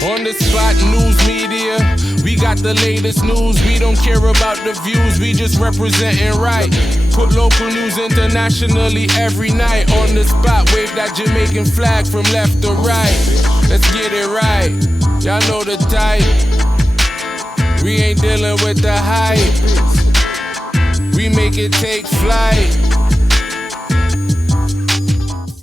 On the spot news media, we got the latest news. We don't care about the views, we just representing right. Put local news internationally every night. On the spot, wave that Jamaican flag from left to right. Let's get it right, y'all know the type. We ain't dealing with the hype. We make it take flight.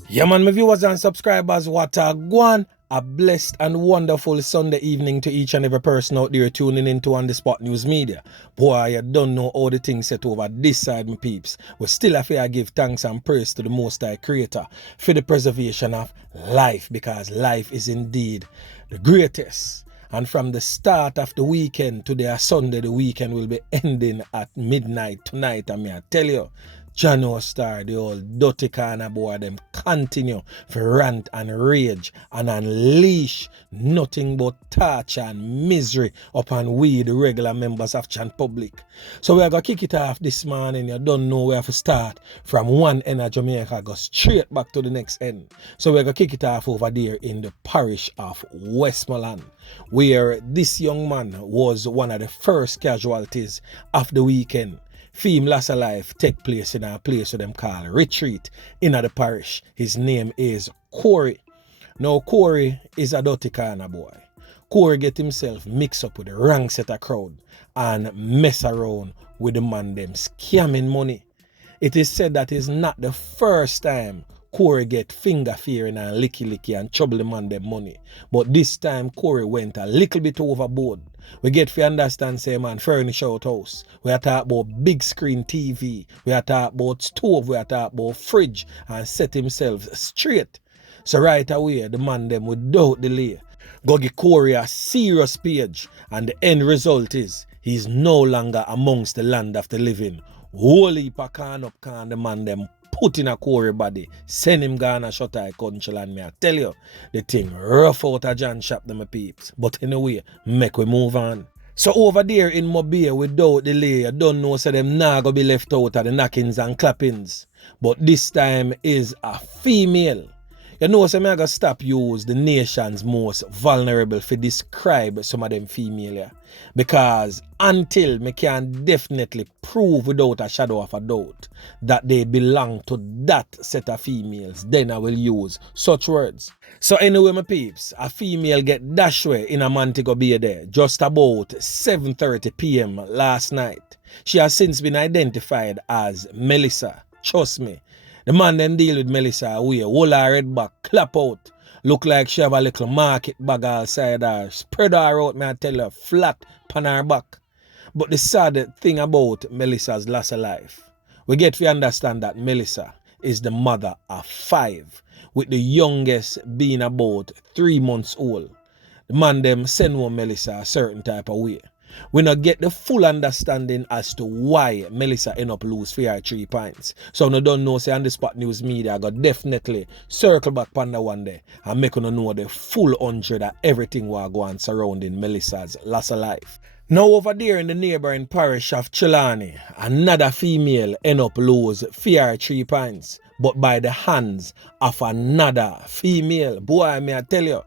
Yeah man, my viewers and subscribers, what a guan. A blessed and wonderful Sunday evening to each and every person out there tuning into On The Spot News Media. Boy, you don't know how the things set over this side, my peeps. We still have to give thanks and praise to the Most High Creator for the preservation of life, because life is indeed the greatest. And from the start of the weekend to the Sunday, the weekend will be ending at midnight tonight. And I tell you, Jano Star, the old dirty corner boy, them continue to rant and rage and unleash nothing but torture and misery upon we, the regular members of Chan Public. So we are going to kick it off this morning. You don't know where to start. From one end of Jamaica, go straight back to the next end. So we are going to kick it off over there in the parish of Westmoreland, where this young man was one of the first casualties of the weekend. Fame loss of life take place in a place where them call Retreat in the parish. His name is Corey. Now Corey is a dirty corner boy. Corey get himself mixed up with the wrong set of crowd and mess around with the man them scamming money. It is said that it's not the first time Corey get finger fearing and licky and trouble the man them money. But this time Corey went a little bit overboard. We get to understand, say man, furnish out house. We are talking about big screen TV. We are talking about stove. We are talking about fridge, and set himself straight. So right away, the man them without delay go give Corey a serious page, and the end result is he's no longer amongst the land of the living. Whole heap of the man them put in a Corey body, send him Ghana shut eye country, and me I tell you, the thing rough out of John shop them peeps. But anyway, make we move on. So over there in Mobay, without delay, you don't know so them nah go be left out of the knockings and clappings. But this time is a female. You know, so I gotta stop use the nation's most vulnerable for describe some of them female here. Because until me can definitely prove without a shadow of a doubt that they belong to that set of females, then I will use such words. So anyway, my peeps, a female get dashed away in a Montego Bay there just about 7:30 p.m. last night. She has since been identified as Melissa. Trust me. The man them deal with Melissa away, hold her red back, clap out. Look like she have a little market bag outside her. Spread her out, me I tell her, flat pan her back. But the sad thing about Melissa's loss of life, we get to understand that Melissa is the mother of 5, with the youngest being about 3 months old. The man them send home Melissa a certain type of way. We not get the full understanding as to why Melissa end up lose for her 3 points. So no don't know, say On The Spot News Media, I got definitely circle back on the one day and make you know the full 100 of everything what go on surrounding Melissa's loss of life. Now over there in the neighboring parish of Trelawny, another female end up lose for her 3 points, but by the hands of another female. Boy, may I tell you,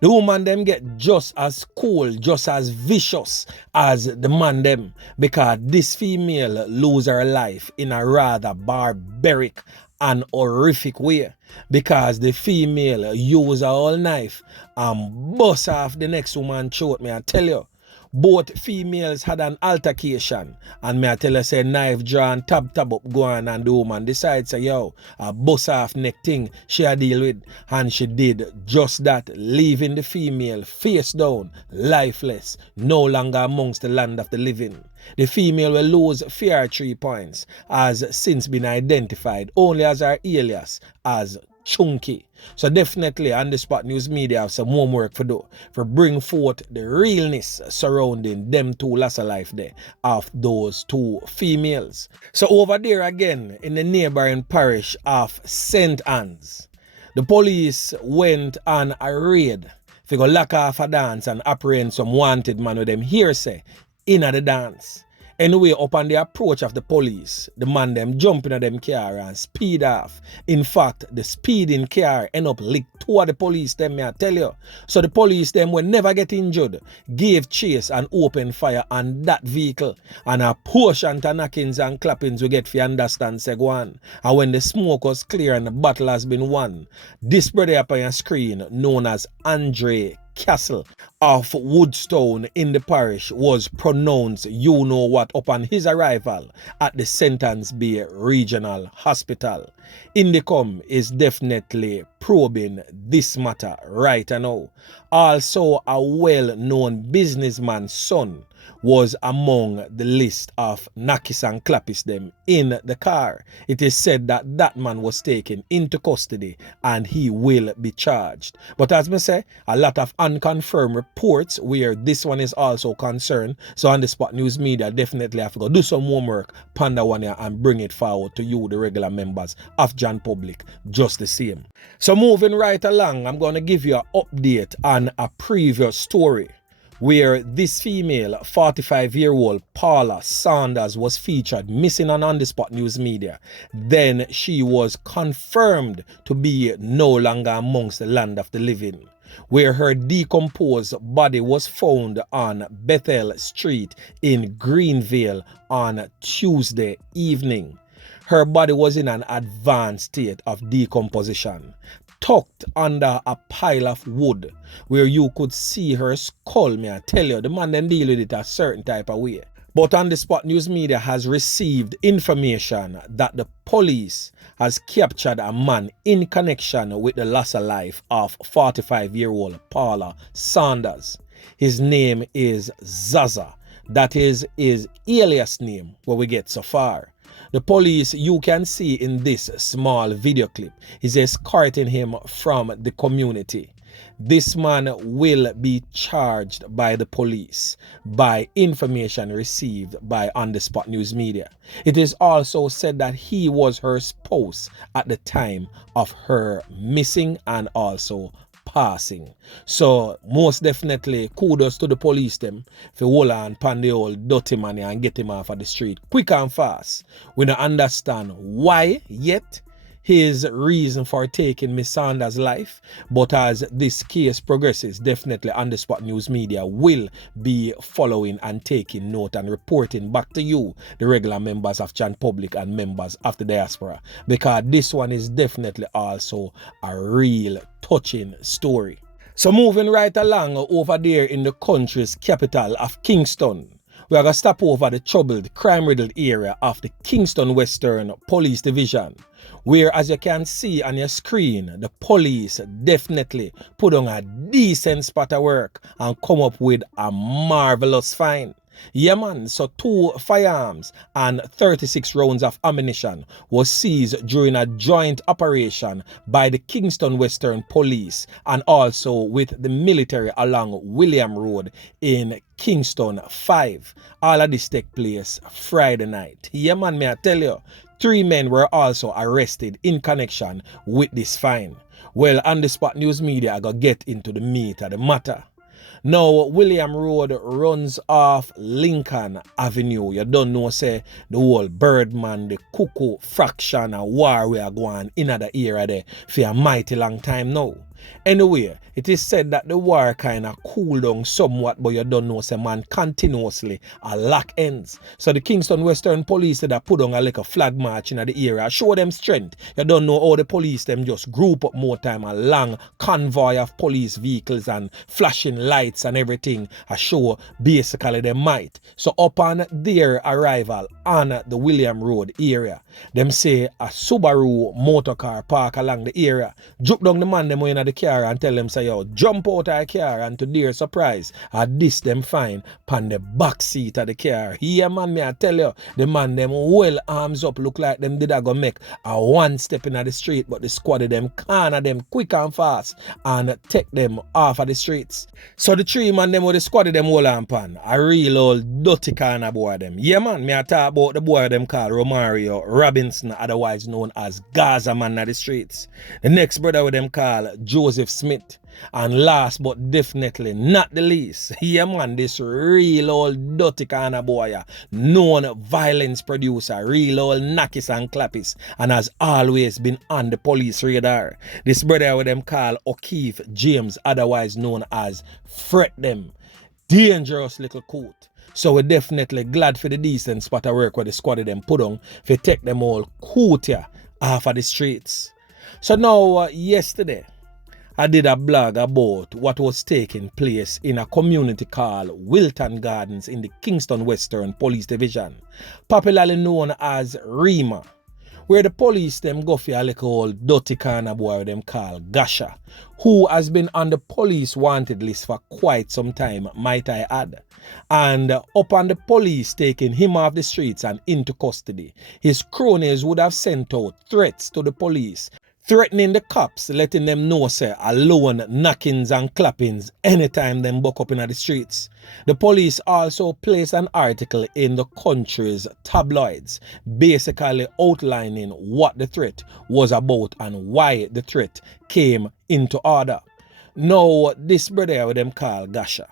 the woman them get just as cool, just as vicious as the man them, because this female lose her life in a rather barbaric and horrific way, because the female use her whole knife and bust off the next woman's throat. Me I tell you, both females had an altercation, and me I tell you, say knife drawn, tab up go on, and the woman decides, say yo, a bust off neck thing she a deal with, and she did just that, leaving the female face down, lifeless, no longer amongst the land of the living. The female will lose 3 points, has since been identified only as her alias as Chunky. So definitely On The Spot News Media have some homework for do, for bring forth the realness surrounding them 2 loss of life there of those 2 females. So over there again in the neighboring parish of St. Anne's, the police went on a raid to go lock off a dance and apprehend some wanted man with them hearsay in the dance. Anyway, upon the approach of the police, the man them jump in them car and speed off. In fact, the speeding car end up lick two of the police them, me I tell you. So the police them will never get injured, gave chase and open fire on that vehicle. And a portion to knockings and clappings we get for understand Segwan. And when the smoke was clear and the battle has been won, this brother up on your screen, known as Andre Castle of Woodstone in the parish, was pronounced you know what upon his arrival at the Sentence Bay Regional Hospital. Indicom is definitely probing this matter right now. Also, a well-known businessman's son was among the list of Nakis and Clappis them in the car. It is said that that man was taken into custody and he will be charged. But as I say, a lot of unconfirmed reports where this one is also concerned. So on the Spot News Media definitely have to go do some homework, ponder one here and bring it forward to you, the regular members of John Public, just the same. So moving right along, I'm going to give you an update on a previous story where this female 45-year-old Paula Sanders was featured missing on the Spot News Media. Then she was confirmed to be no longer amongst the land of the living, where her decomposed body was found on Bethel Street in Greenville on Tuesday evening. Her body was in an advanced state of decomposition, tucked under a pile of wood, where you could see her skull. Me I tell you, the man them deal with it a certain type of way. But on the Spot News Media has received information that the police has captured a man in connection with the loss of life of 45-year-old Paula Sanders. His name is Zaza. That is his alias name where we get so far. The police, you can see in this small video clip, is escorting him from the community. This man will be charged by the police by information received by On The Spot News Media. It is also said that he was her spouse at the time of her missing and also passing. So most definitely kudos to the police them for hold on pan the old dirty money and get him off of the street quick and fast. We don't understand why yet his reason for taking Miss Sanders' life, but as this case progresses, definitely On The Spot News Media will be following and taking note and reporting back to you, the regular members of Chan Public and members of the diaspora, because this one is definitely also a real touching story. So moving right along over there in the country's capital of Kingston, we are going to stop over the troubled, crime-riddled area of the Kingston Western Police Division, where, as you can see on your screen, the police definitely put on a decent spot of work and come up with a marvelous find. Yeah man, so 2 firearms and 36 rounds of ammunition was seized during a joint operation by the Kingston Western Police and also with the military along William Road in Kingston 5. All of this take place Friday night. Yeah man, may I tell you, 3 men were also arrested in connection with this find. Well, On The Spot News Media I gotta get into the meat of the matter. Now, William Road runs off Lincoln Avenue. You don't know, say, the whole Birdman, the Cuckoo fraction of war we are going in the area there for a mighty long time now. Anyway, it is said that the war kind of cooled down somewhat, but you don't know, say, man, continuously a lock ends. So the Kingston Western Police said that put on a like a flag march in the area, show them strength. You don't know how the police them just group up more time, a long convoy of police vehicles and flashing lights and everything, a show basically they might. So upon their arrival on the William Road area, them say a Subaru motor car park along the area, juke down the man them in the car and tell them say, yo, jump out of the car, and to their surprise, this them find pan the back seat of the car. Yeah man, me I tell you, the man them well arms up, look like them did a go make a one step in the street, but the squad of them corner them quick and fast and take them off of the streets. So the 3 man them with the squad of them hold on pan, a real old dirty corner boy them. Yeah man, me I talk about the boy them called Romario Robinson, otherwise known as Gaza man of the streets. The next brother with them called Joe Joseph Smith. And last but definitely not the least, yeah man, this real old dirty kind of boy, known violence producer, real old Nakis and Clappis, and has always been on the police radar. This brother with them call O'Keefe James, otherwise known as Fret Them. Dangerous little coot. So we're definitely glad for the decent spot of work where the squad of them put on for take them all coot here off of the streets. So now, yesterday, I did a blog about what was taking place in a community called Wilton Gardens in the Kingston Western Police Division, popularly known as Rima, where the police them go for a little old dirty kind of boy them call Gasha, who has been on the police wanted list for quite some time, might I add. And upon the police taking him off the streets and into custody, his cronies would have sent out threats to the police, threatening the cops, letting them know, say, alone knockings and clappings anytime them buck up in the streets. The police also placed an article in the country's tabloids, basically outlining what the threat was about and why the threat came into order. Now, this brother with them called Gasha,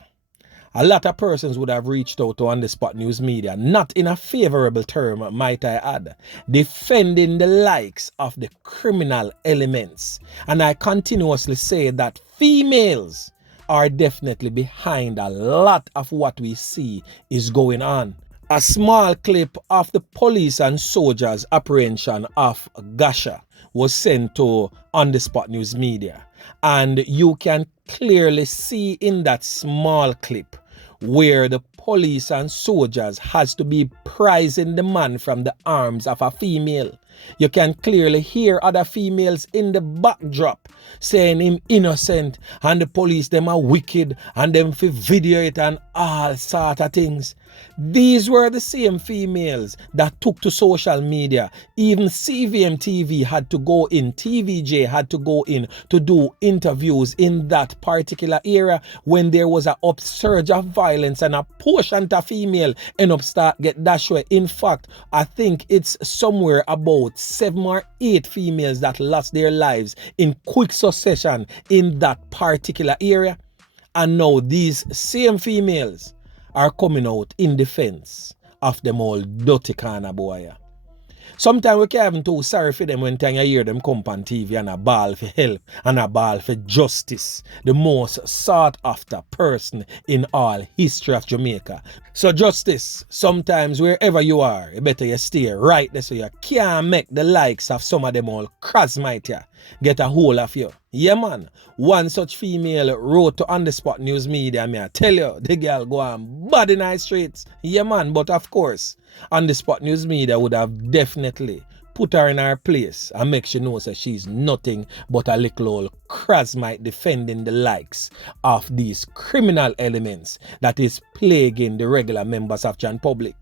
a lot of persons would have reached out to On The Spot News Media, not in a favorable term, might I add, defending the likes of the criminal elements. And I continuously say that females are definitely behind a lot of what we see is going on. A small clip of the police and soldiers' apprehension of Gasha was sent to On The Spot News Media. And you can clearly see in that small clip where the police and soldiers has to be prizing the man from the arms of a female. You can clearly hear other females in the backdrop saying him innocent and the police them are wicked and them fi video it and all sort of things. These were the same females that took to social media. Even CVM TV had to go in, TVJ had to go in to do interviews in that particular era when there was an upsurge of violence and a portion of female end up start get dashed away. In fact, I think it's somewhere about 7 or 8 females that lost their lives in quick succession in that particular area. And now these same females are coming out in defense of them all dirty kind of boy. Sometimes we can't even too sorry for them when you hear them come on TV and a ball for help and a ball for justice. The most sought after person in all history of Jamaica. So justice, sometimes wherever you are, you better you stay right there so you can't make the likes of some of them all crasmite get a hold of you. Yeah man, one such female wrote to On The Spot News Media, me I tell you, the girl go on bad in the streets. Yeah man, but of course, On The Spot News Media would have definitely put her in her place and make sure knows that she's nothing but a little old crasmite defending the likes of these criminal elements that is plaguing the regular members of Jan Public.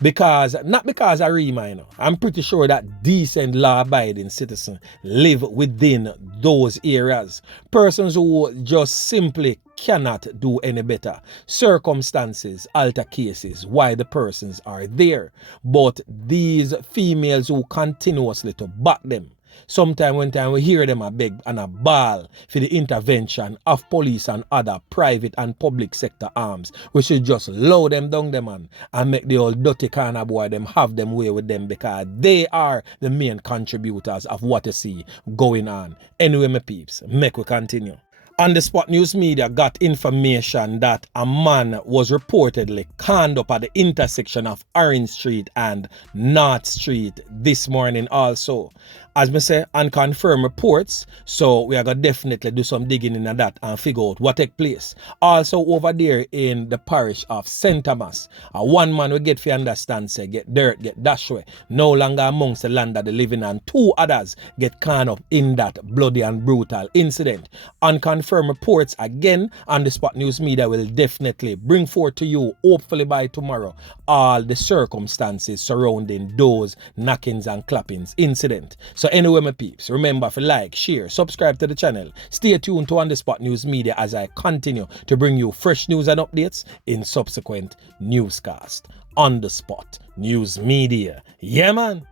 Because, not because I remind you, I'm pretty sure that decent law-abiding citizens live within those areas. Persons who just simply cannot do any better. Circumstances alter cases why the persons are there. But these females who continuously to back them, sometimes when we hear them a beg and a bawl for the intervention of police and other private and public sector arms, we should just lower them down them and make the old dirty kind of boy them have them way with them because they are the main contributors of what you see going on. Anyway, my peeps, make we continue. On The Spot News Media got information that a man was reportedly conned up at the intersection of Orange Street and North Street this morning also. As me say, unconfirmed reports, so we are going to definitely do some digging into that and figure out what took place. Also over there in the parish of St. Thomas, one man we get to understand say get dirt, get dashed away, no longer amongst the land that they living and 2 others get caught up in that bloody and brutal incident. Unconfirmed reports again On The Spot News Media will definitely bring forth to you, hopefully by tomorrow, all the circumstances surrounding those knockings and clappings incident. So anyway, my peeps, remember to like, share, subscribe to the channel. Stay tuned to On The Spot News Media as I continue to bring you fresh news and updates in subsequent newscasts. On The Spot News Media. Yeah, man.